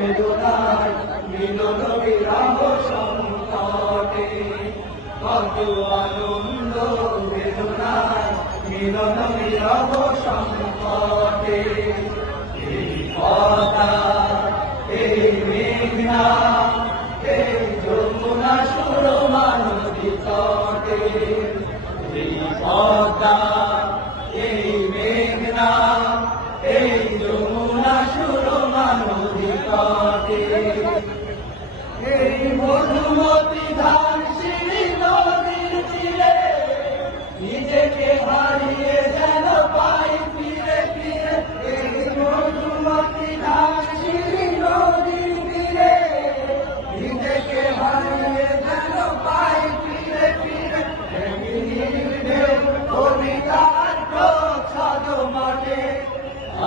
বেদনায় মিলন বিরহ সংকটে, কত আনন্দ বেদনায় মিলন বিরহ সংকটে। এই পদ্মা, এই মেঘনা, এই যমুনা সুরমা নদী তটে, এই পদ্মা, এই মেঘনা, এই যমুনা সুরমা নদী তটে, এই মধুমতি ধানসিঁড়ি নদীর তীরে নিজেকে হারিয়ে যেন পাই ফিরে ফিরে। এই মধুমতি ধানসিঁড়ি নদীর তীরে নিজেকে হারিয়ে যেন পাই ফিরে ফিরে। কবিতার প্রচ্ছদ মাঠে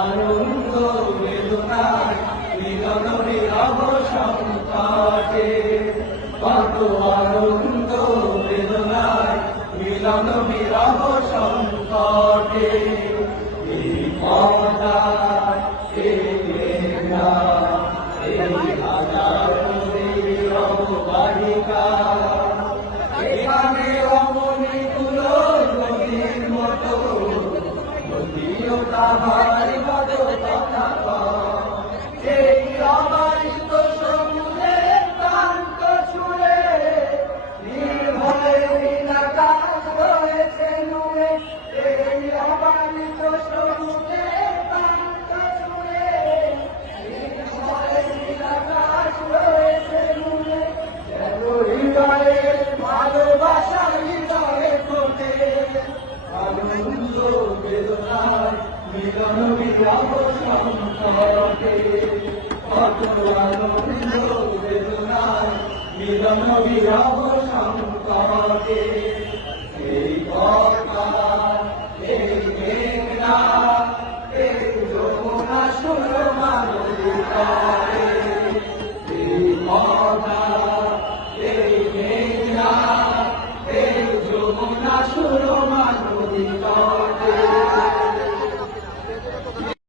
আনন্দ বেদনায় মিলন বিরহ সংকটে, কত আনন্দ বেদনায় মিলন বিরহ সংকটে। এই পদ্মা, এই মেঘনা, এই হাজার নদীর অববাহিকা, এখানে রমণীগুলো নদীর মতো, নদীও তাহার মতো কথা কয়। এই অবারিত সমুদ্রের প্রান্ত ছুঁয়ে নির্ভয়ে নীলাকাশ রয়েছে নুয়ে। এই অবারিত সমুদ্রের প্রান্ত ছুঁয়ে নির্ভয়ে নীলাকাশ রয়েছে নুয়ে। যেন হৃদয়ের ভালোবাসা হৃদয়ে ফোটে, আনন্দ বেদনায় মিলন বিরহ সংকটে, কত আনন্দ বেদনায় মিলন বিরহ সংকটে। এই পদ্মা,